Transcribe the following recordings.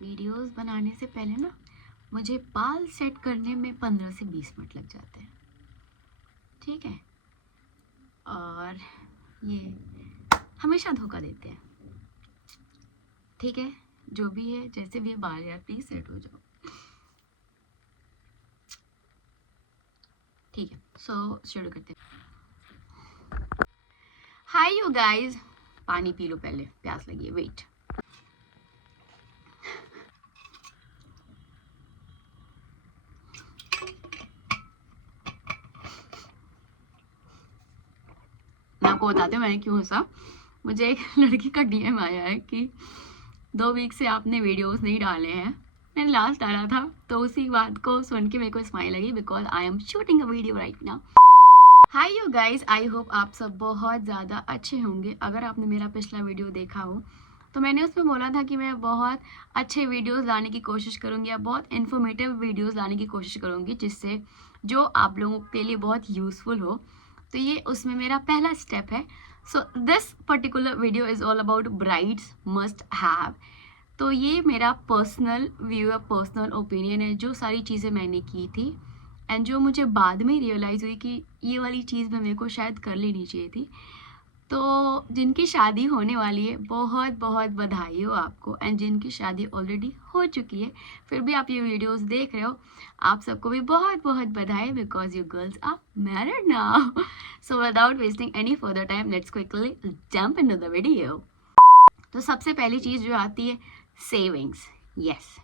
Videos बनाने से पहले ना मुझे बाल सेट करने में 15 से 20 मिनट लग जाते हैं, ठीक है। और ये हमेशा धोखा देते हैं, ठीक है। जो भी है, जैसे भी है, बाल यार प्लीज सेट हो जाओ, ठीक है। सो शुरू करते हैं। हाय यू गाइस, पानी पी लो पहले, प्यास लगी है, वेट। मैं आपको बताती हूँ मैंने क्यों हंसा। मुझे एक लड़की का डीएम आया है कि 2 वीक से आपने वीडियोस नहीं डाले हैं। मैंने लास्ट डाला था, तो उसी बात को सुन के मेरे को स्माइल लगी, because I am shooting a video right now. Hi you guys, I hope आप सब बहुत ज़्यादा अच्छे होंगे। अगर आपने मेरा पिछला वीडियो देखा हो तो मैंने उसमें बोला था कि मैं बहुत अच्छे वीडियोस लाने की कोशिश करूँगी या बहुत इन्फॉर्मेटिव वीडियोस लाने की कोशिश करूँगी, जिससे जो आप लोगों के लिए बहुत यूज़फुल हो। तो ये उसमें मेरा पहला स्टेप है। So this particular video is all about brides must have. तो ये मेरा पर्सनल व्यू या पर्सनल ओपिनियन है, जो सारी चीज़ें मैंने की थी एंड जो मुझे बाद में रियलाइज़ हुई कि ये वाली चीज़ में मेरे को शायद कर लेनी चाहिए थी। तो जिनकी शादी होने वाली है, बहुत बहुत बधाई हो आपको, एंड जिनकी शादी ऑलरेडी हो चुकी है फिर भी आप ये वीडियोस देख रहे हो, आप सबको भी बहुत बहुत बधाई, because you girls are married now. So without wasting any further time, let's quickly jump into the video. तो सबसे पहली चीज़ जो आती है, सेविंग्स। यस,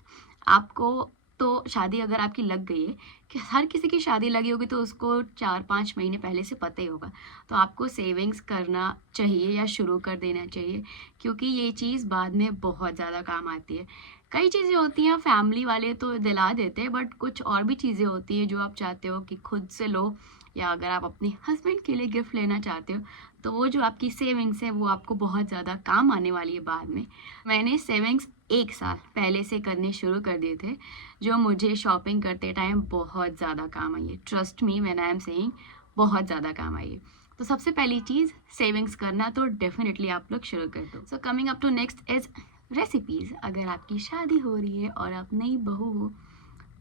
आपको तो शादी अगर आपकी लग गई है, कि हर किसी की शादी लगी होगी तो उसको 4-5 महीने पहले से पता ही होगा, तो आपको सेविंग्स करना चाहिए या शुरू कर देना चाहिए, क्योंकि ये चीज़ बाद में बहुत ज़्यादा काम आती है। कई चीज़ें होती हैं फैमिली वाले तो दिला देते हैं, बट कुछ और भी चीज़ें होती हैं जो आप चाहते हो कि खुद से लो, या अगर आप अपने हस्बैंड के लिए गिफ्ट लेना चाहते हो, तो वो जो आपकी सेविंग्स है वो आपको बहुत ज़्यादा काम आने वाली है बाद में। मैंने सेविंग्स 1 साल पहले से करने शुरू कर दिए थे, जो मुझे शॉपिंग करते टाइम बहुत ज़्यादा काम आई है। Trust me when I am saying, बहुत ज़्यादा काम आई है। तो सबसे पहली चीज़ सेविंग्स करना, तो डेफिनेटली आप लोग शुरू कर दो। So coming up to next is recipes. अगर आपकी शादी हो रही है और आप नई बहू हो,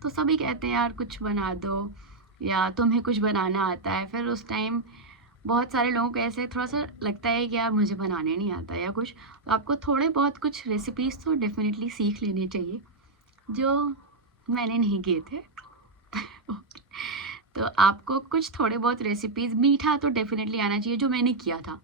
तो सभी कहते हैं यार कुछ बना दो, या तुम्हें कुछ बनाना आता है। फिर उस टाइम बहुत सारे लोगों को ऐसे थोड़ा सा लगता है कि यार मुझे बनाने नहीं आता या कुछ, तो आपको थोड़े बहुत कुछ रेसिपीज़ तो डेफिनेटली सीख लेनी चाहिए, जो मैंने नहीं किए थे। तो आपको कुछ थोड़े बहुत रेसिपीज़, मीठा तो डेफिनेटली आना चाहिए, जो मैंने किया था।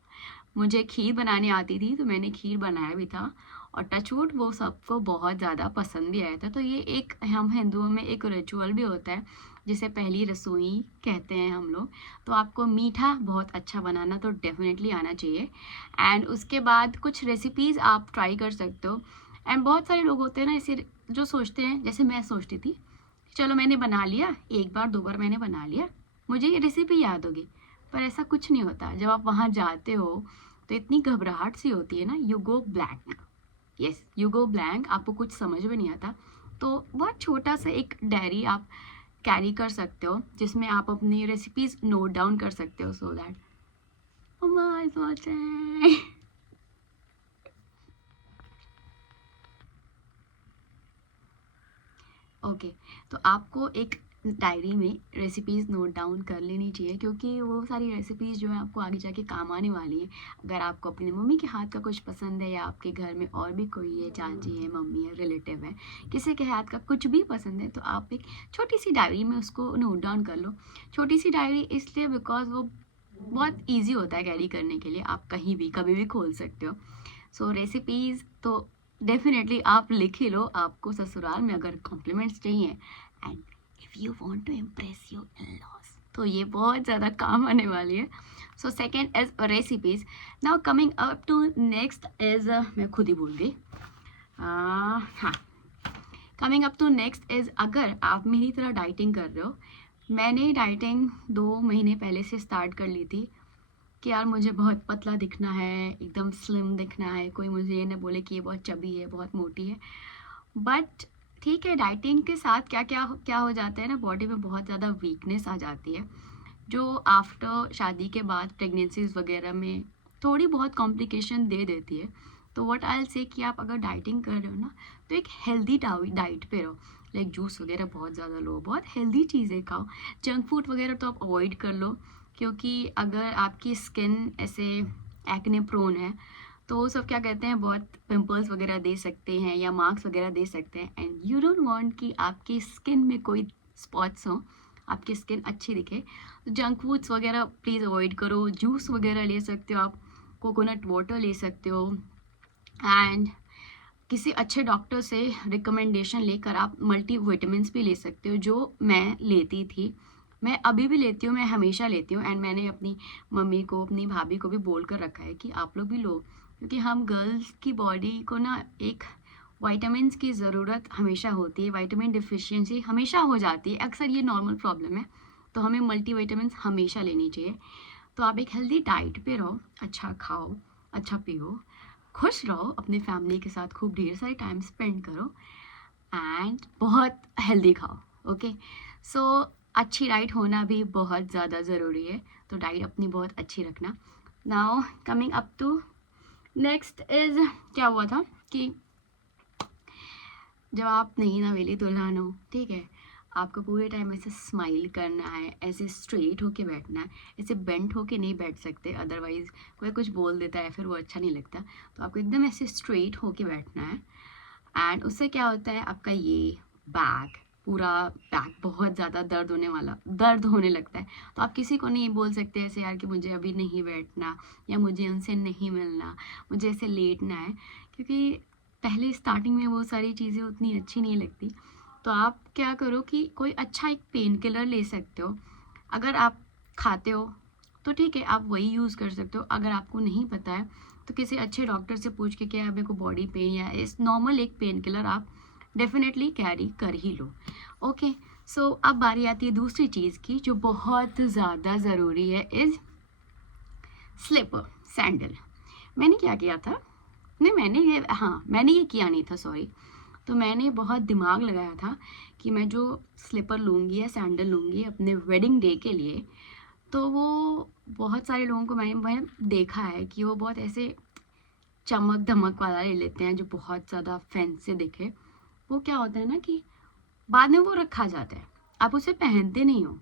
मुझे खीर बनाने आती थी, तो मैंने खीर बनाया भी था, और टचवुड वो सबको बहुत ज़्यादा पसंद भी आया था। तो ये एक, हम हिंदुओं में एक रिचुअल भी होता है जिसे पहली रसोई कहते हैं हम लोग। तो आपको मीठा बहुत अच्छा बनाना तो डेफिनेटली आना चाहिए, एंड उसके बाद कुछ रेसिपीज़ आप ट्राई कर सकते हो। एंड बहुत सारे लोग होते हैं ना ऐसे, जो सोचते हैं, जैसे मैं सोचती थी, चलो मैंने बना लिया, 1 बार 2 बार मैंने बना लिया, मुझे ये रेसिपी याद होगी। पर ऐसा कुछ नहीं होता। जब आप वहाँ जाते हो तो इतनी घबराहट सी होती है ना, you go blank. Yes, you go blank, आपको कुछ समझ में नहीं आता। तो बहुत छोटा सा एक डायरी आप कैरी कर सकते हो, जिसमें आप अपनी रेसिपीज नोट डाउन कर सकते हो, so that my watching. Okay, तो आपको एक डायरी में रेसिपीज़ नोट डाउन कर लेनी चाहिए, क्योंकि वो सारी रेसिपीज़ जो है आपको आगे जाके काम आने वाली है। अगर आपको अपनी मम्मी के हाथ का कुछ पसंद है, या आपके घर में और भी कोई है, चाची है, मम्मी है, रिलेटिव है, किसी के हाथ का कुछ भी पसंद है, तो आप एक छोटी सी डायरी में उसको नोट डाउन कर लो। छोटी सी डायरी इसलिए बिकॉज वो बहुत ईजी होता है कैरी करने के लिए, आप कहीं भी कभी भी खोल सकते हो। सो रेसिपीज़ तो डेफिनेटली आप लिख ही लो, आपको ससुराल में अगर कॉम्प्लीमेंट्स चाहिए, and if you want to impress your in laws, तो ये बहुत ज़्यादा काम आने वाली है। So second is recipes. Now coming up to next is, मैं खुद ही भूल गई। हाँ, coming up to next is, अगर आप मेरी तरह डाइटिंग कर रहे हो, मैंने डाइटिंग 2 महीने पहले से स्टार्ट कर ली थी, कि यार मुझे बहुत पतला दिखना है, एकदम स्लिम दिखना है, कोई मुझे ये ना बोले कि ये बहुत चबी है, बहुत मोटी है। बट ठीक है, डाइटिंग के साथ क्या क्या क्या हो जाता है ना, बॉडी में बहुत ज़्यादा वीकनेस आ जाती है, जो आफ्टर शादी के बाद प्रेगनेंसीज वगैरह में थोड़ी बहुत कॉम्प्लिकेशन दे देती है। तो व्हाट आई विल से कि आप अगर डाइटिंग कर रहे हो ना, तो एक हेल्दी डाइट पे रहो। लाइक जूस वगैरह बहुत ज़्यादा लो, बहुत हेल्दी चीज़ें खाओ। जंक फूड वगैरह तो आप अवॉइड कर लो, क्योंकि अगर आपकी स्किन ऐसे एक्ने प्रोन है तो वो सब क्या कहते हैं, बहुत पिंपल्स वगैरह दे सकते हैं या मार्क्स वगैरह दे सकते हैं। एंड यू डोंट वांट कि आपकी स्किन में कोई स्पॉट्स हो, आपकी स्किन अच्छी दिखे। तो जंक फूड्स वगैरह प्लीज़ अवॉइड करो। जूस वगैरह ले सकते हो आप, कोकोनट वाटर ले सकते हो, एंड किसी अच्छे डॉक्टर से रिकमेंडेशन लेकर आप मल्टी विटामिन्स भी ले सकते हो, जो मैं लेती थी। मैं अभी भी लेती हूँ, मैं हमेशा लेती हूँ। एंड मैंने अपनी मम्मी को, अपनी भाभी को भी बोल कर रखा है कि आप लोग भी लो, क्योंकि हम गर्ल्स की बॉडी को ना एक विटामिन्स की ज़रूरत हमेशा होती है। विटामिन डिफिशिएंसी हमेशा हो जाती है, अक्सर ये नॉर्मल प्रॉब्लम है, तो हमें मल्टी विटामिन्स हमेशा लेनी चाहिए। तो आप एक हेल्दी डाइट पे रहो, अच्छा खाओ, अच्छा पियो, खुश रहो, अपनी फैमिली के साथ खूब ढेर सारी टाइम स्पेंड करो, एंड बहुत हेल्दी खाओ। ओके, सो अच्छी डाइट होना भी बहुत ज़्यादा ज़रूरी है, तो डाइट अपनी बहुत अच्छी रखना। Now coming up to next is, क्या हुआ था कि जब आप नई नवेली दुल्हन हो, ठीक है, आपको पूरे टाइम ऐसे स्माइल करना है, ऐसे स्ट्रेट होके बैठना है, ऐसे बेंट होके नहीं बैठ सकते, अदरवाइज कोई कुछ बोल देता है फिर वो अच्छा नहीं लगता। तो आपको एकदम ऐसे स्ट्रेट होके बैठना है। एंड उससे क्या होता है, आपका ये बैक, पूरा बैक बहुत ज़्यादा दर्द होने लगता है। तो आप किसी को नहीं बोल सकते ऐसे यार कि मुझे अभी नहीं बैठना, या मुझे उनसे नहीं मिलना, मुझे ऐसे लेटना है, क्योंकि पहले स्टार्टिंग में वो सारी चीज़ें उतनी अच्छी नहीं लगती। तो आप क्या करो कि कोई अच्छा एक पेन किलर ले सकते हो। अगर आप खाते हो तो ठीक है, आप वही यूज़ कर सकते हो। अगर आपको नहीं पता है तो किसी अच्छे डॉक्टर से पूछ के, क्या मेरे को बॉडी पेन या इस नॉर्मल एक पेन किलर आप डेफिनेटली कैरी कर ही लो। ओके, सो अब बारी आती है दूसरी चीज़ की जो बहुत ज़्यादा ज़रूरी है, इज़ स्लीपर, सैंडल। मैंने क्या किया था, नहीं मैंने ये किया नहीं था, सॉरी। तो मैंने बहुत दिमाग लगाया था कि मैं जो स्लीपर लूँगी या सैंडल लूँगी अपने वेडिंग डे के लिए, तो वो बहुत सारे लोगों को मैंने देखा है कि वो बहुत ऐसे चमक धमक वाला ले लेते हैं जो बहुत ज़्यादा फैंसी दिखे। वो क्या होता है ना कि बाद में वो रखा जाता है, आप उसे पहनते नहीं हो।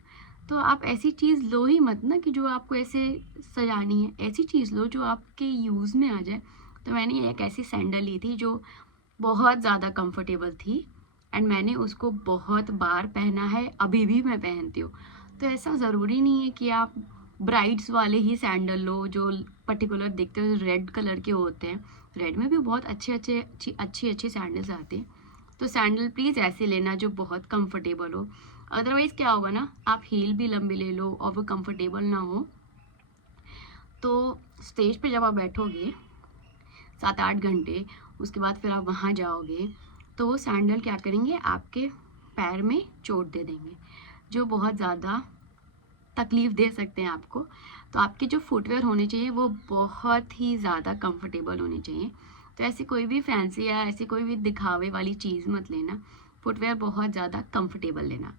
तो आप ऐसी चीज़ लो ही मत ना कि जो आपको ऐसे सजानी है, ऐसी चीज़ लो जो आपके यूज़ में आ जाए। तो मैंने एक ऐसी सैंडल ली थी जो बहुत ज़्यादा कंफर्टेबल थी, एंड मैंने उसको बहुत बार पहना है, अभी भी मैं पहनती हूँ। तो ऐसा ज़रूरी नहीं है कि आप ब्राइड्स वाले ही सैंडल लो जो पर्टिकुलर दिखते हो, रेड कलर के होते हैं। रेड में भी बहुत अच्छी सैंडल्स आते हैं। तो सैंडल प्लीज़ ऐसे लेना जो बहुत कंफर्टेबल हो। अदरवाइज़ क्या होगा ना, आप हील भी लंबी ले लो और वो कंफर्टेबल ना हो, तो स्टेज पे जब आप बैठोगे 7-8 घंटे, उसके बाद फिर आप वहाँ जाओगे, तो वो सैंडल क्या करेंगे, आपके पैर में चोट दे देंगे, जो बहुत ज़्यादा तकलीफ़ दे सकते हैं आपको। तो आपके जो फुटवेयर होने चाहिए वो बहुत ही ज़्यादा कंफर्टेबल होने चाहिए। तो ऐसी कोई भी फैंसी या ऐसी कोई भी दिखावे वाली चीज़ मत लेना, फुटवेयर बहुत ज़्यादा कंफर्टेबल लेना।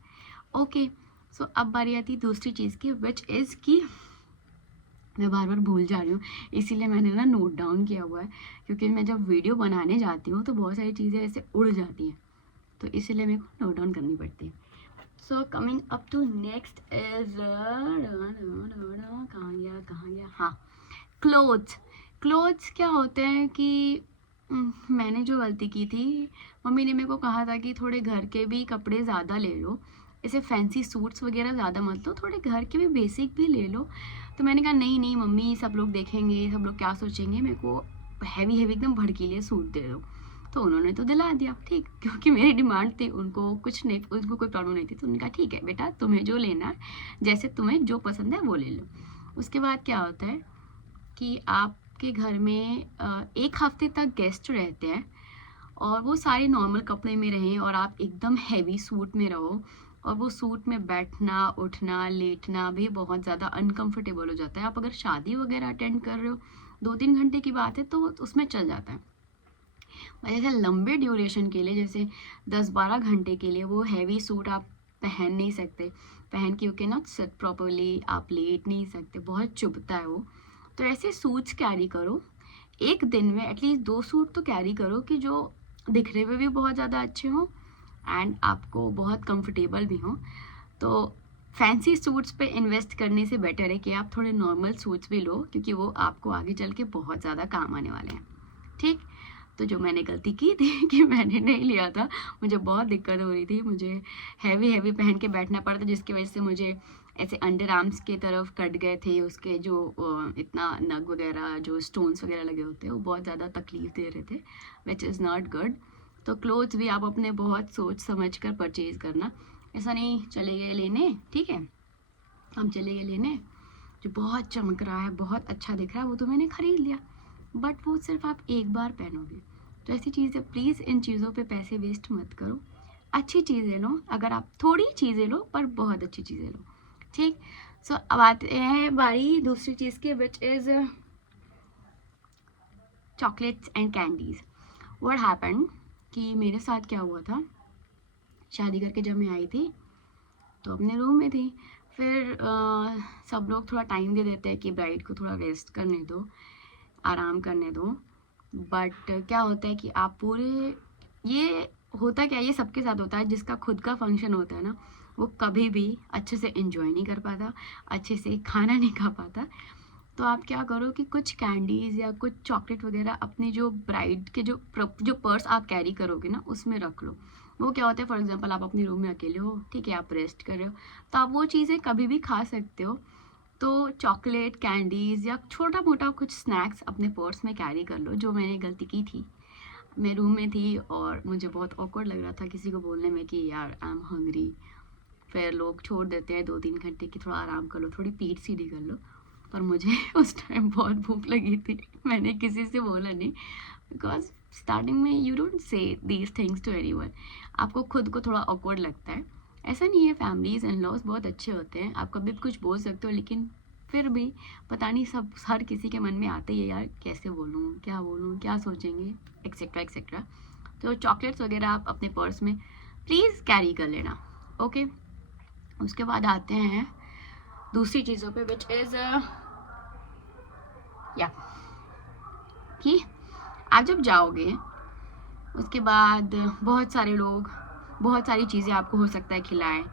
ओके, सो अब बारी आती है दूसरी चीज़ की, विच इज़ कि मैं बार बार भूल जा रही हूँ, इसीलिए मैंने ना नोट डाउन किया हुआ है, क्योंकि मैं जब वीडियो बनाने जाती हूँ तो बहुत सारी चीज़ें ऐसे उड़ जाती हैं, तो इसीलिए मेरे को नोट डाउन करनी पड़ती है। So coming up to next is, कहाँ गया, हाँ, क्लोथ्स। क्लोथ्स क्या होते हैं कि मैंने जो गलती की थी, मम्मी ने मेरे को कहा था कि थोड़े घर के भी कपड़े ज़्यादा ले लो, ऐसे फैंसी सूट्स वगैरह ज़्यादा मत लो, थोड़े घर के भी बेसिक भी ले लो। तो मैंने कहा नहीं नहीं मम्मी, सब लोग देखेंगे, सब लोग क्या सोचेंगे, मेरे को हैवी एकदम भड़कीले सूट दे दो। तो उन्होंने तो दिला दिया, ठीक, क्योंकि मेरी डिमांड थी, उनको कोई प्रॉब्लम नहीं थी। तो उन्होंने कहा ठीक है बेटा, तुम्हें जो लेना है, जैसे तुम्हें जो पसंद है वो ले लो। उसके बाद क्या होता है कि आपके घर में 1 हफ्ते तक गेस्ट रहते हैं, और वो सारे नॉर्मल कपड़े में रहें और आप एकदम हैवी सूट में रहो, और वो सूट में बैठना उठना लेटना भी बहुत ज़्यादा अनकंफर्टेबल हो जाता है। आप अगर शादी वगैरह अटेंड कर रहे हो, 2-3 घंटे की बात है तो उसमें चल जाता है। जैसे लंबे ड्यूरेशन के लिए, जैसे 10-12 घंटे के लिए, वो हैवी सूट आप पहन नहीं सकते, पहन के you can not sit properly, आप लेट नहीं सकते, बहुत चुभता है वो। तो ऐसे सूट्स कैरी करो, एक दिन में एटलीस्ट 2 सूट तो कैरी करो कि जो दिखने में भी बहुत ज़्यादा अच्छे हों एंड आपको बहुत कंफर्टेबल भी हों। तो फैंसी सूट्स पे इन्वेस्ट करने से बेटर है कि आप थोड़े नॉर्मल सूट्स भी लो, क्योंकि वो आपको आगे चल के बहुत ज़्यादा काम आने वाले हैं। ठीक, तो जो मैंने गलती की थी कि मैंने नहीं लिया था, मुझे बहुत दिक्कत हो रही थी, मुझे हैवी हैवी पहन के बैठना पड़ा था, जिसकी वजह से मुझे ऐसे अंडर आर्म्स की तरफ कट गए थे, उसके जो इतना नग वगैरह जो स्टोन्स वगैरह लगे होते हैं वो बहुत ज़्यादा तकलीफ दे रहे थे, विच इज़ नॉट गुड। तो क्लोथ्स भी आप अपने बहुत सोच समझ कर परचेज़ करना, ऐसा नहीं चले गए लेने, ठीक है, हम चले गए लेने, जो बहुत चमक रहा है, बहुत अच्छा दिख रहा है, वो तो मैंने ख़रीद लिया, बट वो सिर्फ आप एक बार पहनोगे। तो ऐसी चीज़ें प्लीज़, इन चीज़ों पे पैसे वेस्ट मत करो, अच्छी चीज़ें लो, अगर आप थोड़ी चीज़ें लो पर बहुत अच्छी चीज़ें लो। ठीक, सो अब आते हैं बारी दूसरी चीज़ की, which is chocolates and candies. What happened कि मेरे साथ क्या हुआ था, शादी करके जब मैं आई थी तो अपने रूम में थी, फिर सब लोग थोड़ा टाइम दे देते हैं कि ब्राइड को थोड़ा रेस्ट करने दो, आराम करने दो, बट क्या होता है कि आप पूरे, ये होता क्या है, ये सबके साथ होता है, जिसका खुद का फंक्शन होता है ना, वो कभी भी अच्छे से एंजॉय नहीं कर पाता, अच्छे से खाना नहीं खा पाता। तो आप क्या करो कि कुछ कैंडीज़ या कुछ चॉकलेट वगैरह अपने जो ब्राइड के जो पर्स आप कैरी करोगे ना उसमें रख लो। वो क्या होता है, फॉर एग्जांपल आप अपने रूम में अकेले हो, ठीक है, आप रेस्ट कर रहे हो, तो आप वो चीज़ें कभी भी खा सकते हो। तो चॉकलेट, कैंडीज़ या छोटा मोटा कुछ स्नैक्स अपने पर्स में कैरी कर लो, जो मैंने गलती की थी। मैं रूम में थी और मुझे बहुत ऑकवर्ड लग रहा था किसी को बोलने में कि यार आई एम हंग्री, फिर लोग छोड़ देते हैं 2-3 घंटे कि थोड़ा आराम कर लो, थोड़ी पीठ सीधी कर लो, पर मुझे उस टाइम बहुत भूख लगी थी, मैंने किसी से बोला नहीं, बिकॉज स्टार्टिंग में you don't say these things to anyone, आपको खुद को थोड़ा ऑकवर्ड लगता है। ऐसा नहीं है, फैमिलीज इन लॉज बहुत अच्छे होते हैं, आप कभी भी कुछ बोल सकते हो, लेकिन फिर भी पता नहीं, सब हर किसी के मन में आते ही है यार, कैसे बोलूँ, क्या सोचेंगे, एक्सेट्रा एक्सेट्रा। तो चॉकलेट्स वगैरह आप अपने पर्स में प्लीज़ कैरी कर लेना, ओके। उसके बाद आते हैं दूसरी चीज़ों पे, विच इज़ या कि आप जब जाओगे उसके बाद बहुत सारे लोग, बहुत सारी चीज़ें आपको हो सकता है खिलाएं,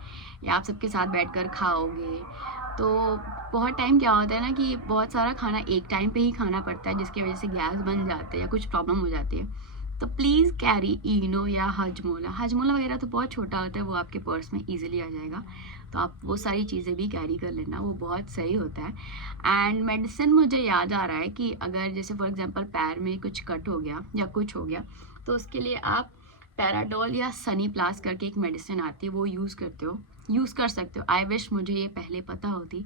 या आप सबके साथ बैठकर खाओगे, तो बहुत टाइम क्या होता है ना कि बहुत सारा खाना एक टाइम पे ही खाना पड़ता है, जिसकी वजह से गैस बन जाते हैं या कुछ प्रॉब्लम हो जाती है। तो प्लीज़ कैरी इनो या हजमोला, हजमोला वगैरह तो बहुत छोटा होता है, वो आपके पर्स में ईजिली आ जाएगा, तो आप वो सारी चीज़ें भी कैरी कर लेना, वो बहुत सही होता है। एंड मेडिसिन, मुझे याद आ रहा है कि अगर जैसे फॉर एग्जांपल पैर में कुछ कट हो गया या कुछ हो गया, तो उसके लिए आप पैराडोल या सनी प्लास करके एक मेडिसिन आती है, वो यूज़ कर सकते हो। आई विश मुझे ये पहले पता होती,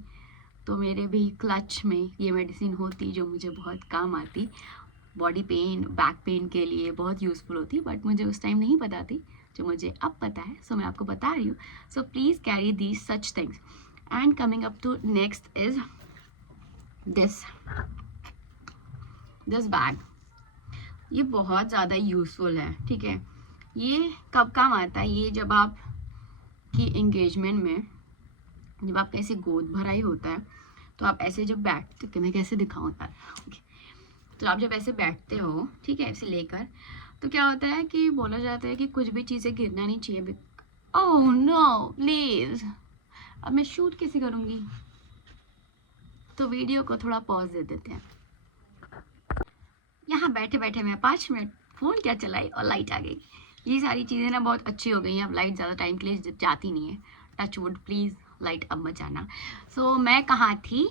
तो मेरे भी क्लच में ये मेडिसिन होती जो मुझे बहुत काम आती, बॉडी पेन, बैक पेन के लिए बहुत यूज़फुल होती, बट मुझे उस टाइम नहीं पता थी, जो मुझे अब पता है, सो मैं आपको बता रही हूँ। So please carry these such things. And coming up to next is this bag. ये बहुत ज़्यादा यूज़फुल है, ठीक है। ये कब काम आता है, ये जब आप की एंगेजमेंट में, जब आपका ऐसे गोद भराई होता है, तो आप ऐसे जब बैठते, कि मैं कैसे दिखाऊं यार, तो आप जब ऐसे बैठते हो, ठीक है, ऐसे लेकर, तो क्या होता है कि बोला जाता है कि कुछ भी चीज़ें गिरना नहीं चाहिए। ओह नो प्लीज़, अब मैं शूट कैसे करूँगी, तो वीडियो को थोड़ा पॉज दे देते हैं। यहाँ बैठे बैठे मैं 5 मिनट फ़ोन क्या चलाई और लाइट आ गई। ये सारी चीज़ें ना बहुत अच्छी हो गई हैं, अब लाइट ज़्यादा टाइम के लिए जाती नहीं है, टच वुड, प्लीज़ लाइट अब मत जाना। सो मैं कहाँ थी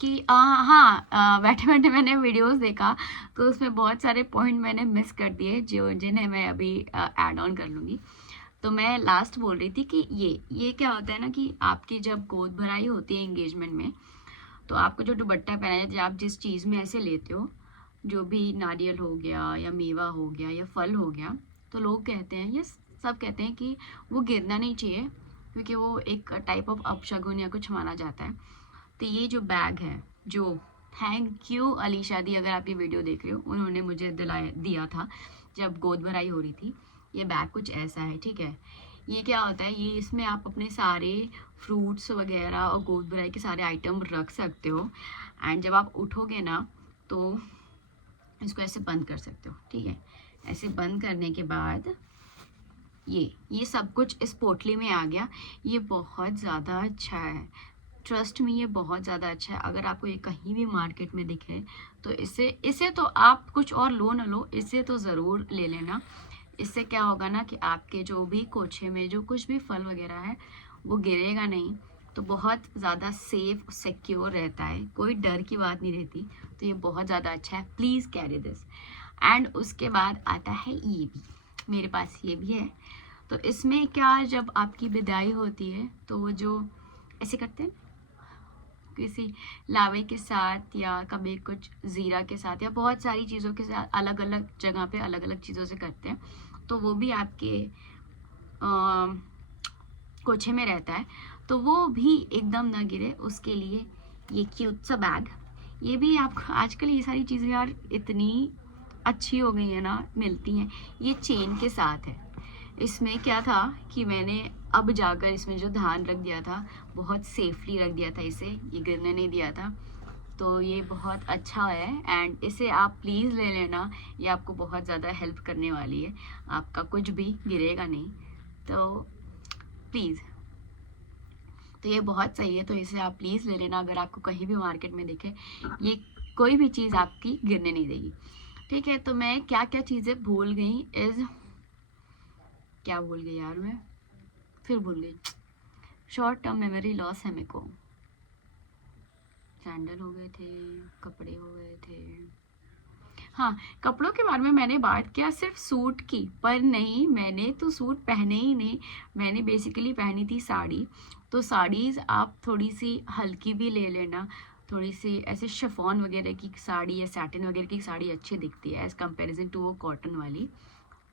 कि हाँ, बैठे बैठे मैंने वीडियोस देखा, तो उसमें बहुत सारे पॉइंट मैंने मिस कर दिए, जिन्हें मैं अभी ऐड ऑन कर लूँगी। तो मैं लास्ट बोल रही थी कि ये क्या होता है ना कि आपकी जब गोद भराई होती है एंगेजमेंट में, तो आपको जो दुपट्टा पहना जाता है, आप जिस चीज़ में ऐसे लेते हो, जो भी नारियल हो गया या मेवा हो गया या फल हो गया, तो लोग कहते हैं, ये सब कहते हैं कि वो गिरना नहीं चाहिए, क्योंकि वो एक टाइप ऑफ अपशगुन या कुछ माना जाता है। तो ये जो बैग है, जो, थैंक यू अलीशा दी, अगर आप ये वीडियो देख रहे हो, उन्होंने मुझे दिया था जब गोद भराई हो रही थी। ये बैग कुछ ऐसा है, ठीक है। ये क्या होता है, ये इसमें आप अपने सारे फ्रूट्स वगैरह और गोद भराई के सारे आइटम रख सकते हो, एंड जब आप उठोगे ना, तो इसको ऐसे बंद कर सकते हो, ठीक है। ऐसे बंद करने के बाद ये सब कुछ इस पोटली में आ गया। ये बहुत ज़्यादा अच्छा है, ट्रस्ट मी, ये बहुत ज़्यादा अच्छा है। अगर आपको ये कहीं भी मार्केट में दिखे तो इसे तो आप कुछ और लो ना लो, इसे तो ज़रूर ले लेना। इससे क्या होगा ना कि आपके जो भी कोछे में जो कुछ भी फल वगैरह है वो गिरेगा नहीं, तो बहुत ज़्यादा सेफ सिक्योर रहता है, कोई डर की बात नहीं रहती। तो ये बहुत ज़्यादा अच्छा है, प्लीज़ कैरी दिस। एंड उसके बाद आता है ये भी, मेरे पास ये भी है। तो इसमें क्या, जब आपकी विदाई होती है तो वो जो ऐसे करते हैं किसी लावे के साथ या कभी कुछ ज़ीरा के साथ या बहुत सारी चीज़ों के साथ, अलग अलग जगह पे अलग अलग चीज़ों से करते हैं, तो वो भी आपके कोछे में रहता है, तो वो भी एकदम ना गिरे उसके लिए ये क्यूट सा बैग। ये भी आपको आजकल ये सारी चीज़ें यार इतनी अच्छी हो गई है ना, मिलती हैं। ये चेन के साथ है। इसमें क्या था कि मैंने अब जाकर इसमें जो धान रख दिया था, बहुत सेफली रख दिया था इसे, ये गिरने नहीं दिया था। तो ये बहुत अच्छा है एंड इसे आप प्लीज़ ले लेना, ये आपको बहुत ज़्यादा हेल्प करने वाली है, आपका कुछ भी गिरेगा नहीं, तो प्लीज़। तो ये बहुत सही है, तो इसे आप प्लीज़ ले लेना। अगर आपको कहीं भी मार्केट में दिखे, ये कोई भी चीज़ आपकी गिरने नहीं देगी, ठीक है। तो मैं क्या क्या चीज़ें भूल गई क्या भूल गई यार, मैं फिर भूल गई। शॉर्ट टर्म मेमोरी लॉस है मेरे को। सैंडल हो गए थे, कपड़े हो गए थे। हाँ, कपड़ों के बारे में मैंने बात किया सिर्फ सूट की, पर नहीं, मैंने तो सूट पहने ही नहीं। मैंने बेसिकली पहनी थी साड़ी। तो साड़ीज़ आप थोड़ी सी हल्की भी ले लेना, थोड़ी सी ऐसे शिफॉन वगैरह की साड़ी या सैटिन वगैरह की साड़ी अच्छी दिखती है एज़ कंपेरिजन टू वो कॉटन वाली।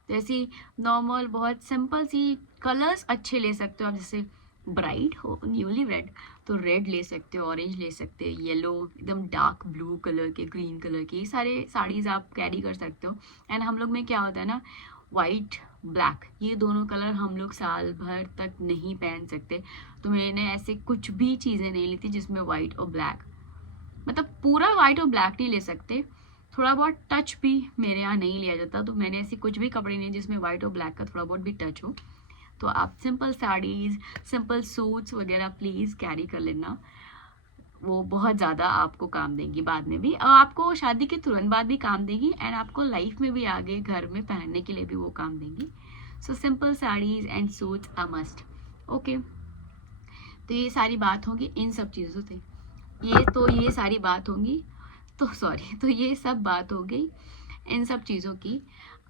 जैसी नॉर्मल बहुत सिंपल सी कलर्स अच्छे ले सकते हो आप, जैसे ब्राइट हो, न्यूली रेड, तो रेड ले सकते हो, ऑरेंज ले सकते हो, येलो, एकदम डार्क ब्लू कलर के, ग्रीन कलर के, सारे साड़ीज़ आप कैरी कर सकते हो। एंड हम लोग में क्या होता है ना, वाइट ब्लैक, ये दोनों कलर हम लोग साल भर तक नहीं पहन सकते। तो मैंने ऐसे कुछ भी चीज़ें नहीं ली थी जिसमें वाइट और ब्लैक, मतलब पूरा वाइट और ब्लैक नहीं ले सकते, थोड़ा बहुत टच भी मेरे यहाँ नहीं लिया जाता। तो मैंने ऐसी कुछ भी कपड़े नहीं जिसमें वाइट और ब्लैक का थोड़ा बहुत भी टच हो। तो आप सिंपल साड़ीज़, सिंपल सूट्स वगैरह प्लीज़ कैरी कर लेना, वो बहुत ज़्यादा आपको काम देंगी बाद में भी, और आपको शादी के तुरंत बाद भी काम देगी, एंड आपको लाइफ में भी आगे घर में पहनने के लिए भी वो काम देंगी। So simple saris and suits a must. Okay, तो ये सारी बात होगी इन सब चीज़ों से, ये सारी बात होंगी, तो ये सब बात हो गई इन सब चीज़ों की।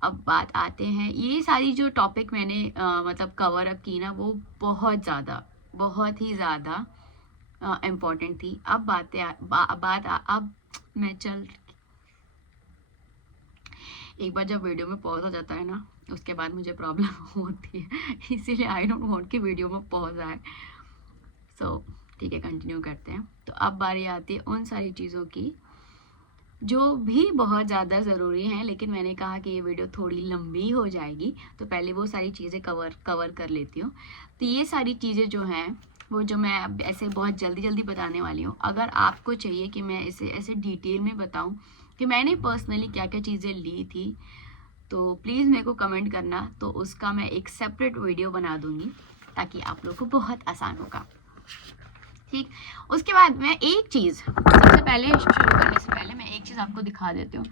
अब बात आते हैं, ये सारी जो टॉपिक मैंने मतलब कवर अप की ना, वो बहुत ही ज़्यादा इम्पोर्टेंट थी। अब अब मैं एक बार जब वीडियो में पॉज हो जाता है ना, उसके बाद मुझे प्रॉब्लम होती है, इसीलिए आई डोंट वांट कि वीडियो में पॉज आए। सो ठीक है, कंटिन्यू करते हैं। तो अब बारी आती है उन सारी चीज़ों की जो भी बहुत ज़्यादा ज़रूरी हैं, लेकिन मैंने कहा कि ये वीडियो थोड़ी लंबी हो जाएगी, तो पहले वो सारी चीज़ें कवर कर लेती हूँ। तो ये सारी चीज़ें जो हैं, वो जो मैं अब ऐसे बहुत जल्दी बताने वाली हूँ। अगर आपको चाहिए कि मैं इसे ऐसे डिटेल में बताऊँ कि मैंने पर्सनली क्या क्या चीज़ें ली थी, तो प्लीज़ मेरे को कमेंट करना, तो उसका मैं एक सेपरेट वीडियो बना दूँगी, ताकि आप लोग को बहुत आसान होगा, ठीक। उसके बाद मैं एक चीज़, सबसे पहले शुरू करने से पहले मैं एक चीज़ आपको दिखा देती हूँ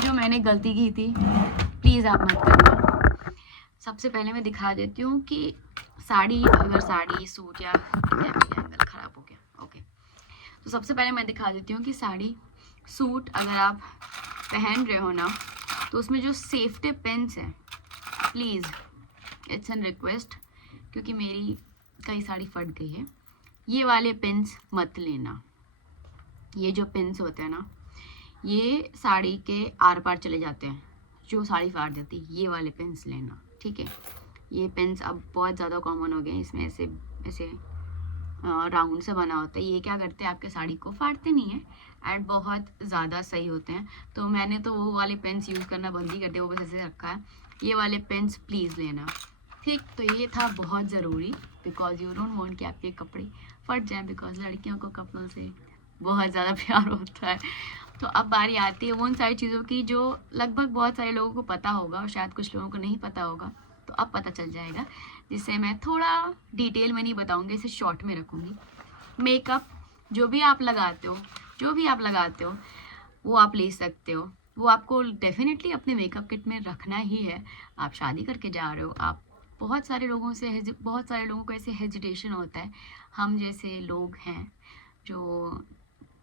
जो मैंने गलती की थी, प्लीज़ आप मत करना। सबसे पहले मैं दिखा देती हूँ कि अगर साड़ी सूट या एंगल ख़राब हो गया, ओके। तो सबसे पहले मैं दिखा देती हूँ कि साड़ी सूट अगर आप पहन रहे हो ना, तो उसमें जो सेफ्टी पिन्स हैं, प्लीज़ इट्स एन रिक्वेस्ट, क्योंकि मेरी कई साड़ी फट गई है, ये वाले पिन्स मत लेना। ये जो पिन्स होते हैं ना, ये साड़ी के आर पार चले जाते हैं, जो साड़ी फाड़ देती है, ये वाले पिन्स लेना, ठीक है। ये पिन्स अब बहुत ज़्यादा कॉमन हो गए हैं, इसमें ऐसे ऐसे राउंड से बना होता है। ये क्या करते हैं, आपके साड़ी को फाड़ते नहीं है एंड बहुत ज़्यादा सही होते हैं। तो मैंने तो वो वाले पेन्स यूज़ करना बंद ही कर दिया, वो बस ऐसे रखा है। ये वाले पेन्स प्लीज़ लेना, ठीक। तो ये था बहुत ज़रूरी, बिकॉज यू डोंट वांट कि आपके कपड़े फट जाएं, बिकॉज लड़कियों को कपड़ों से बहुत ज़्यादा प्यार होता है। तो अब बारी आती है वो उन सारी चीज़ों की जो लगभग बहुत सारे लोगों को पता होगा और शायद कुछ लोगों को नहीं पता होगा, तो अब पता चल जाएगा, जिससे मैं थोड़ा डिटेल में नहीं बताऊंगी, इसे शॉर्ट में रखूंगी। मेकअप जो भी आप लगाते हो, जो भी आप लगाते हो वो आप ले सकते हो, वो आपको डेफिनेटली अपने मेकअप किट में रखना ही है। आप शादी करके जा रहे हो, आप बहुत सारे लोगों को ऐसे हेजिटेशन होता है, हम जैसे लोग हैं जो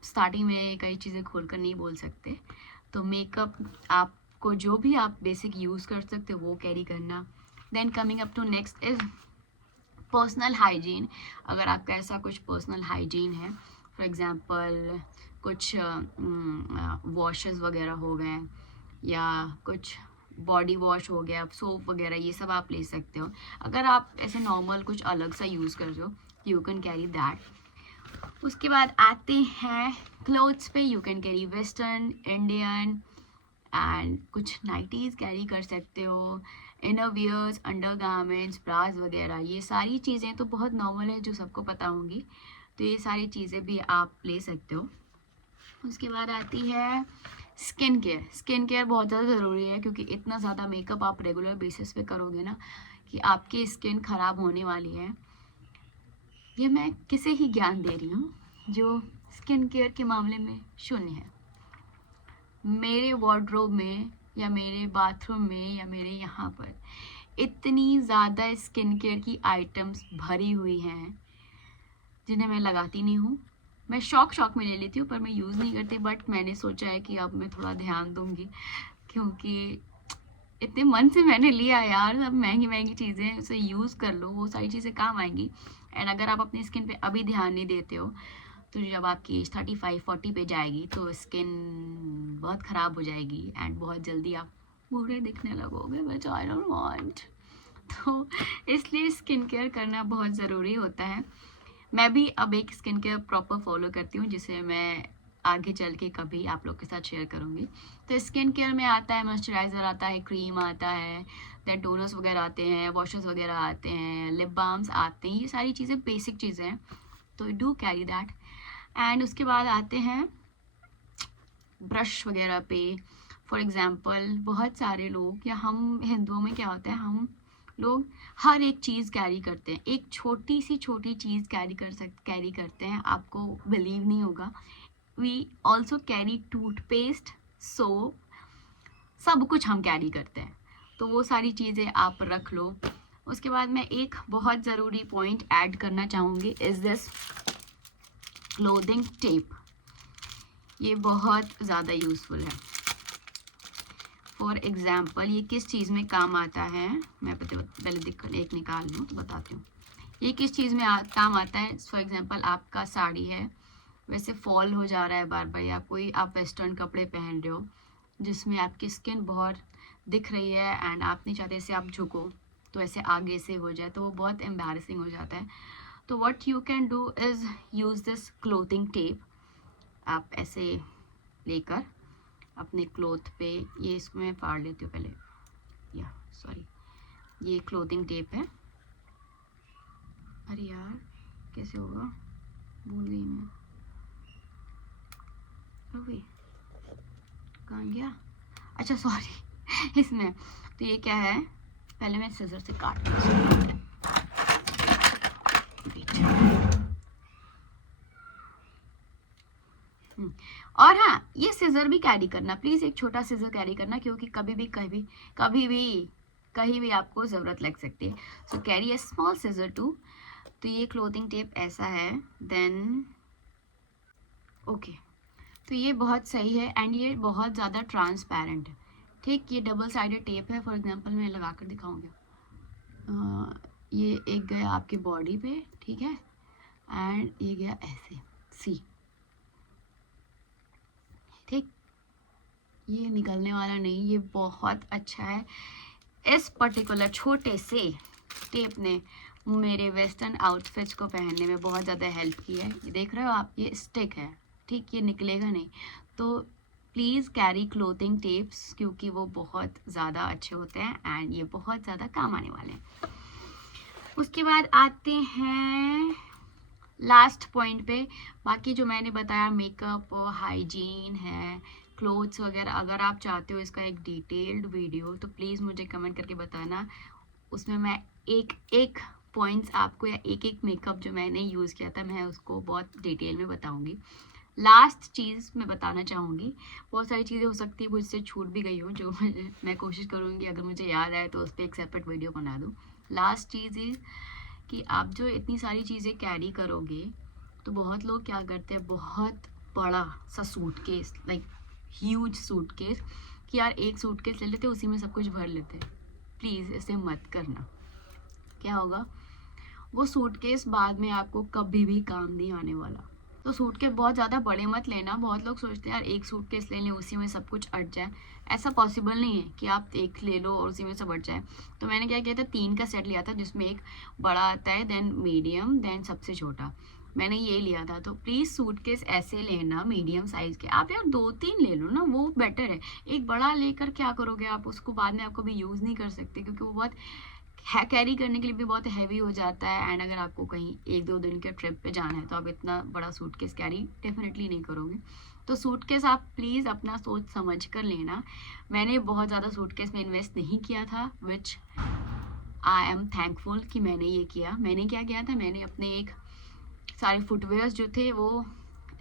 स्टार्टिंग में कई चीज़ें खोल कर नहीं बोल सकते, तो मेकअप आपको जो भी आप बेसिक यूज़ कर सकते हो वो कैरी करना। Then coming up to next is personal hygiene. अगर आपका ऐसा कुछ पर्सनल हाइजीन है, फॉर एग्जांपल कुछ वॉशेस वगैरह हो गए या कुछ बॉडी वॉश हो गया, सोप वगैरह, ये सब आप ले सकते हो। अगर आप ऐसे नॉर्मल कुछ अलग सा यूज़ कर रहे हो, यू कैन कैरी दैट। उसके बाद आते हैं क्लोथ्स पे। You can carry western, Indian and कुछ नाइटीज़ कैरी कर सकते हो, inner wears, under garments, bras वगैरह, ये सारी चीज़ें तो बहुत नॉर्मल है जो सबको पता होंगी, तो ये सारी चीज़ें भी आप ले सकते हो। उसके बाद आती है स्किन केयर। स्किन केयर बहुत ज़्यादा ज़रूरी है क्योंकि इतना ज़्यादा मेकअप आप रेगुलर बेसिस पे करोगे ना कि आपकी स्किन ख़राब होने वाली है। ये मैं किसे ही ज्ञान दे रही हूँ जो स्किन केयर के मामले में शून्य है। मेरे वार्डरोब में या मेरे बाथरूम में या मेरे यहाँ पर इतनी ज़्यादा स्किन केयर की आइटम्स भरी हुई हैं जिन्हें मैं लगाती नहीं हूँ। मैं शौक में ले लेती हूँ पर मैं यूज़ नहीं करती, बट मैंने सोचा है कि अब मैं थोड़ा ध्यान दूँगी क्योंकि इतने मन से मैंने लिया यार, सब महंगी चीज़ें, उसे यूज़ कर लो, वो सारी चीज़ें काम आएंगी। एंड अगर आप अपनी स्किन पे अभी ध्यान नहीं देते हो तो जब आपकी एज 35-40 पे जाएगी तो स्किन बहुत ख़राब हो जाएगी एंड बहुत जल्दी आप बूढ़े दिखने लगोगे, विच आई डोंट वांट। तो इसलिए स्किन केयर करना बहुत ज़रूरी होता है। मैं भी अब एक स्किन केयर प्रॉपर फॉलो करती हूँ जिसे मैं आगे चल के कभी आप लोग के साथ शेयर करूँगी। तो स्किन केयर में आता है मॉइस्चराइज़र आता है, क्रीम आता है, देन टोनर्स वगैरह आते हैं, वॉशेस वगैरह आते हैं, लिप बाम्स आते हैं, ये सारी चीज़ें बेसिक चीज़ें हैं, तो डू कैरी दैट। एंड उसके बाद आते हैं ब्रश वगैरह पे। फॉर एग्ज़ाम्पल बहुत सारे लोग या हम हिंदुओं में क्या होता है, हम लोग हर एक चीज़ कैरी करते हैं, एक छोटी चीज़ कैरी करते हैं, आपको बिलीव नहीं होगा। We also carry toothpaste, soap, सब कुछ हम कैरी करते हैं, तो वो सारी चीज़ें आप रख लो। उसके बाद मैं एक बहुत ज़रूरी पॉइंट ऐड करना चाहूँगी, इज़ दिस क्लोथिंग टेप। ये बहुत ज़्यादा यूज़फुल है। फॉर एग्ज़ाम्पल ये किस चीज़ में काम आता है, मैं पहले एक निकाल लूँ तो बताती हूँ ये किस चीज़ में काम आता है। फॉर एग्ज़ाम्पल आपका साड़ी है, वैसे फॉल हो जा रहा है बार बार, या कोई आप वेस्टर्न कपड़े पहन रहे हो जिसमें आपकी स्किन बहुत दिख रही है एंड आप नहीं चाहते ऐसे आप झुको तो ऐसे आगे से हो जाए, तो वो बहुत एम्बैरसिंग हो जाता है। तो what you can do is use this clothing tape. आप ऐसे लेकर अपने क्लोथ पे, ये इसको मैं फाड़ लेती हूँ पहले, या सॉरी, ये क्लोथिंग टेप है। अरे यार कैसे होगा, भूल गई मैं, अभी कहाँ गया, अच्छा सॉरी इसमें। तो ये क्या है, पहले मैं सिजर से काट लूँ। और हाँ, ये सिजर भी कैरी करना प्लीज़, एक छोटा सिजर कैरी करना क्योंकि कभी भी कहीं भी आपको ज़रूरत लग सकती है। So carry a small scissor too. तो ये क्लोथिंग टेप ऐसा है, देन ओके, तो ये बहुत सही है एंड ये बहुत ज़्यादा ट्रांसपेरेंट है, ठीक। ये डबल साइडेड टेप है। फॉर एग्जांपल मैं लगा कर दिखाऊंगी, ये एक गया आपकी बॉडी पे, ठीक है, एंड ये गया ऐसे, सी, ठीक, ये निकलने वाला नहीं, ये बहुत अच्छा है। इस पर्टिकुलर छोटे से टेप ने मेरे वेस्टर्न आउटफिट्स को पहनने में बहुत ज़्यादा हेल्प की है। ये देख रहे हो आप, ये स्टिक है, ठीक, ये निकलेगा नहीं। तो प्लीज़ कैरी क्लोथिंग टेप्स क्योंकि वो बहुत ज़्यादा अच्छे होते हैं एंड ये बहुत ज़्यादा काम आने वाले हैं। उसके बाद आते हैं लास्ट पॉइंट पे बाकी जो मैंने बताया मेकअप और हाइजीन है, क्लोथ्स वगैरह, अगर आप चाहते हो इसका एक डिटेल्ड वीडियो तो प्लीज़ मुझे कमेंट करके बताना। उसमें मैं एक एक पॉइंट्स आपको या एक एक मेकअप जो मैंने यूज़ किया था मैं उसको बहुत डिटेल में बताऊंगी। लास्ट चीज़ मैं बताना चाहूँगी, बहुत सारी चीज़ें हो सकती है मुझसे छूट भी गई हो जो मैं कोशिश करूँगी अगर मुझे याद आए तो उस पर एक सेपरेट वीडियो बना दूँ। लास्ट चीज़ ये कि आप जो इतनी सारी चीज़ें कैरी करोगे तो बहुत लोग क्या करते हैं, बहुत बड़ा सा सूटकेस, लाइक ह्यूज सूटकेस, कि यार एक सूटकेस ले लेते उसी में सब कुछ भर लेते। प्लीज़ ऐसे मत करना। क्या होगा, वो सूटकेस बाद में आपको कभी भी काम नहीं आने वाला। तो सूटकेस बहुत ज़्यादा बड़े मत लेना। बहुत लोग सोचते हैं यार एक सूटकेस ले लें उसी में सब कुछ अट जाए। ऐसा पॉसिबल नहीं है कि आप एक ले लो और उसी में सब अट जाए। तो मैंने क्या किया था, 3 का सेट लिया था जिसमें एक बड़ा आता है, देन मीडियम, देन सबसे छोटा। मैंने ये लिया था। तो प्लीज़ सूटकेस ऐसे लेना मीडियम साइज़ के। आप यार 2-3 ले लो ना, वो बेटर है। एक बड़ा लेकर क्या करोगे आप, उसको बाद में आप कभी यूज़ नहीं कर सकते क्योंकि वो बहुत कैरी करने के लिए भी बहुत हैवी हो जाता है। एंड अगर आपको कहीं 1-2 दिन के ट्रिप पे जाना है तो आप इतना बड़ा सूटकेस कैरी डेफिनेटली नहीं करोगे। तो सूटकेस आप प्लीज़ अपना सोच समझ कर लेना। मैंने बहुत ज़्यादा सूटकेस में इन्वेस्ट नहीं किया था, विच आई एम थैंकफुल कि मैंने ये किया। मैंने क्या किया था, मैंने अपने एक सारे फुटवेयर्स जो थे वो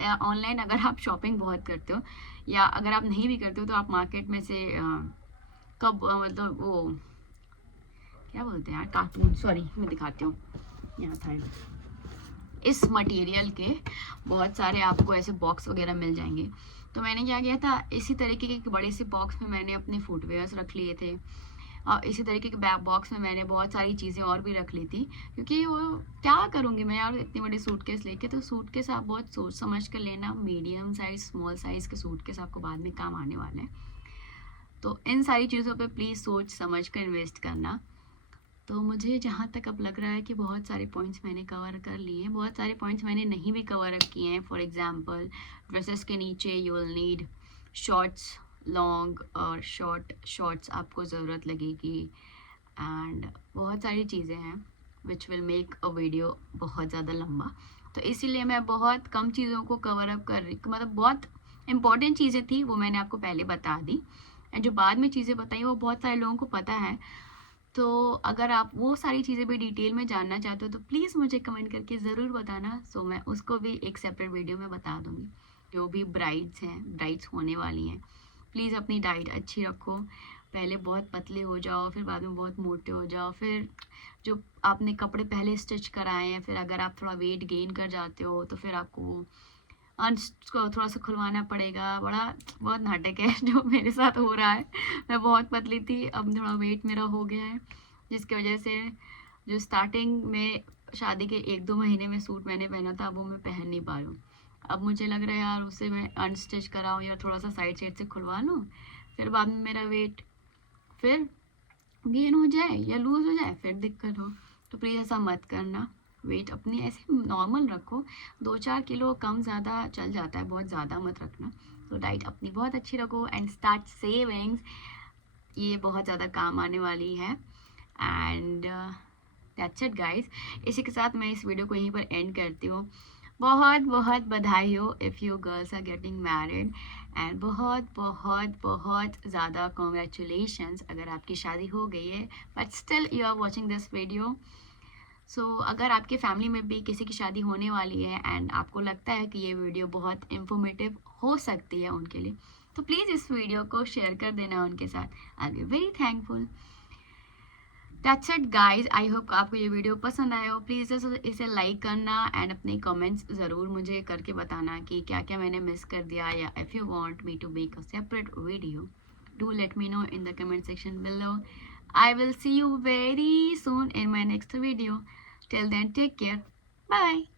ऑनलाइन, अगर आप शॉपिंग बहुत करते हो या अगर आप नहीं भी करते हो तो आप मार्केट में से कब मतलब वो क्या बोलते हैं यार, कार्टून, सॉरी मैं दिखाती हूँ, यहाँ था। इस मटेरियल के बहुत सारे आपको ऐसे बॉक्स वगैरह मिल जाएंगे। तो मैंने क्या किया था, इसी तरीके के एक बड़े से बॉक्स में मैंने अपने फुटवेयर्स रख लिए थे और इसी तरीके के बैग बॉक्स में मैंने बहुत सारी चीज़ें और भी रख ली थी क्योंकि वो क्या करूँगी मैं यार इतनी बड़ी सूटकेस लेके। तो सूटकेस आप बहुत सोच समझ कर लेना। मीडियम साइज स्मॉल साइज़ के सूटकेस आपको बाद में काम आने वाले हैं। तो इन सारी चीज़ों पे प्लीज़ सोच समझ कर इन्वेस्ट करना। तो मुझे जहाँ तक अब लग रहा है कि बहुत सारे पॉइंट्स मैंने कवर कर लिए हैं, बहुत सारे पॉइंट्स मैंने नहीं भी कवर अप किए हैं। फॉर एग्जांपल ड्रेसेस के नीचे you will need shorts, long और शॉर्ट्स आपको ज़रूरत लगेगी। एंड बहुत सारी चीज़ें हैं which will make a video बहुत ज़्यादा लंबा। तो इसीलिए मैं बहुत कम चीज़ों को कवर अप कर रही, मतलब बहुत इंपॉर्टेंट चीज़ें थी वो मैंने आपको पहले बता दी। एंड जो बाद में चीज़ें बताई वो बहुत सारे लोगों को पता है। तो अगर आप वो सारी चीज़ें भी डिटेल में जानना चाहते हो तो प्लीज़ मुझे कमेंट करके ज़रूर बताना। सो मैं उसको भी एक सेपरेट वीडियो में बता दूँगी। जो भी ब्राइड्स हैं, ब्राइड्स होने वाली हैं, प्लीज़ अपनी डाइट अच्छी रखो। पहले बहुत पतले हो जाओ, फिर बाद में बहुत मोटे हो जाओ, फिर जो आपने कपड़े पहले स्टिच कराए हैं, फिर अगर आप थोड़ा वेट गेन कर जाते हो तो फिर आपको को थोड़ा सा खुलवाना पड़ेगा। बहुत नाटक है जो मेरे साथ हो रहा है। मैं बहुत पतली थी, अब थोड़ा वेट मेरा हो गया है जिसकी वजह से जो स्टार्टिंग में शादी के 1-2 महीने में सूट मैंने पहना था वो मैं पहन नहीं पा रही हूँ। अब मुझे लग रहा है यार उससे मैं अनस्टिच कराऊँ या थोड़ा सा साइड से खुलवा लूँ, फिर बाद में मेरा वेट फिर गेन हो जाए या लूज़ हो जाए फिर दिक्कत हो। तो प्लीज़ ऐसा मत करना। वेट अपनी ऐसे नॉर्मल रखो, 2-4 किलो कम ज़्यादा चल जाता है, बहुत ज़्यादा मत रखना। तो डाइट अपनी बहुत अच्छी रखो एंड स्टार्ट सेविंग्स, ये बहुत ज़्यादा काम आने वाली है। And that's it guys. इसी के साथ मैं इस वीडियो को यहीं पर एंड करती हूँ। बहुत बहुत बधाई हो if you girls are getting married and बहुत बहुत बहुत ज़्यादा कॉन्ग्रेचुलेशंस अगर आपकी शादी हो गई है but still you are watching this video. So अगर आपके फैमिली में भी किसी की शादी होने वाली है एंड आपको लगता है कि ये वीडियो बहुत इंफॉर्मेटिव हो सकती है उनके लिए तो प्लीज़ इस वीडियो को शेयर कर देना उनके साथ। I be very thankful. That's it guys. I hope आपको ये वीडियो पसंद आया हो। प्लीज़ इसे लाइक करना एंड अपने कमेंट्स ज़रूर मुझे करके बताना कि क्या क्या मैंने मिस कर दिया या if you want me to make a separate video do let me know in the comment section below. I will see you very soon in my next video. Till then, take care. Bye.